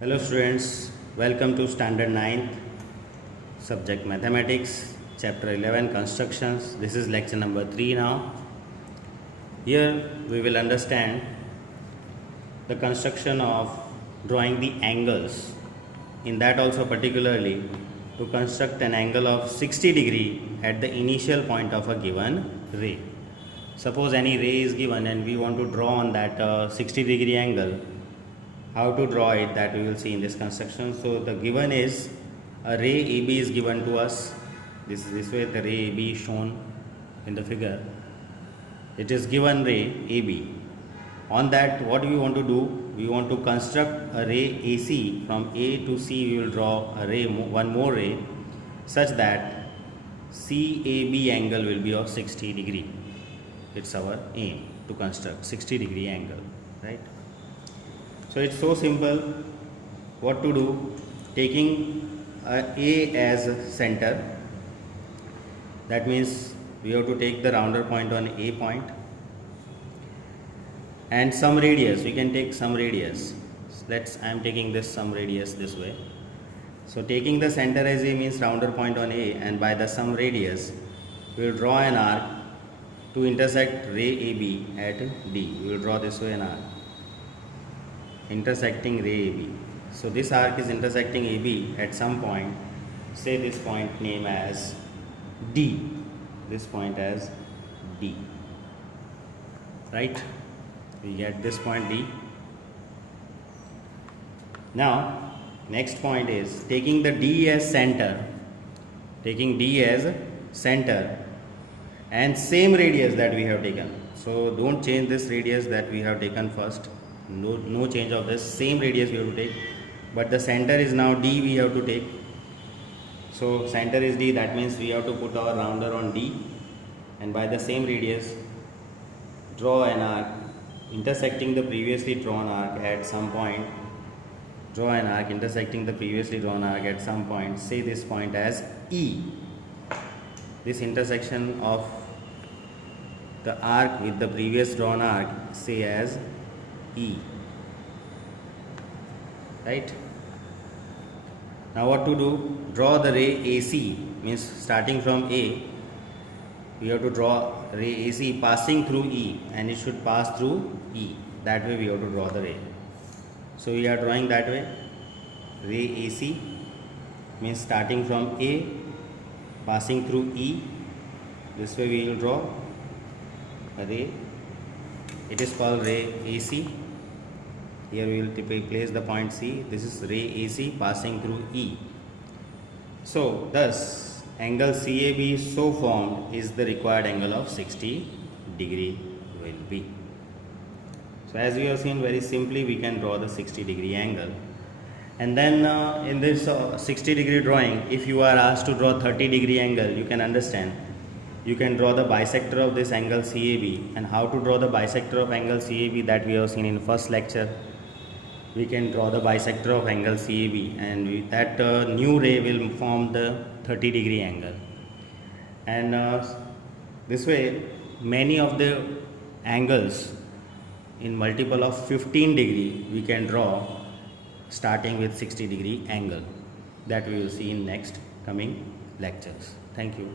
Hello students, welcome to standard 9th subject mathematics, chapter 11 constructions. This is lecture number 3 now. Here we will understand the construction of drawing the angles. In that also particularly to construct an angle of 60 degree at the initial point of a given ray. Suppose any ray is given and we want to draw on that 60 degree angle. How to draw it, that we will see in this construction. So the given is a ray AB is given to us. This way the ray AB is shown in the figure. It is given ray AB. On that, what we want to do? We want to construct a ray AC. From A to C we will draw a ray, one more ray, such that CAB angle will be of 60 degree. It's our aim to construct 60 degree angle, right? So it's so simple. What to do? Taking A as center, that means we have to take the rounder point on A point and some radius. We can take some radius. I am taking this some radius this way. So taking the center as A means rounder point on A, and by the some radius we will draw an arc to intersect ray AB at D. We will draw this way an arc intersecting ray AB. So this arc is intersecting AB at some point. Say this point name as D. This point as D. Right? We get this point D. Now, next point is taking the D as center. Taking D as center and same radius that we have taken. So don't change this radius that we have taken first. No change of this, same radius we have to take, but the center is now D we have to take. So center is D, that means we have to put our rounder on D, and by the same radius draw an arc intersecting the previously drawn arc at some point. Draw an arc intersecting the previously drawn arc at some point. Say this point as E. This intersection of the arc with the previous drawn arc say as E. Right? Now what to do? Draw the ray AC, means starting from A we have to draw ray AC passing through E, and it should pass through E. That way we have to draw the ray. So we are drawing that way. Ray AC means starting from A passing through E. This way we will draw a ray. It is called ray AC. Here we will place the point C. This is ray AC passing through E. So thus angle CAB so formed is the required angle of 60 degree will be. So as we have seen, very simply we can draw the 60 degree angle. And then in this 60 degree drawing, if you are asked to draw 30 degree angle, you can understand. You can draw the bisector of this angle CAB, and how to draw the bisector of angle CAB, that we have seen in first lecture. We can draw the bisector of angle CAB, and that new ray will form the 30 degree angle. And this way many of the angles in multiple of 15 degree we can draw starting with 60 degree angle. That we will see in next coming lectures. Thank you.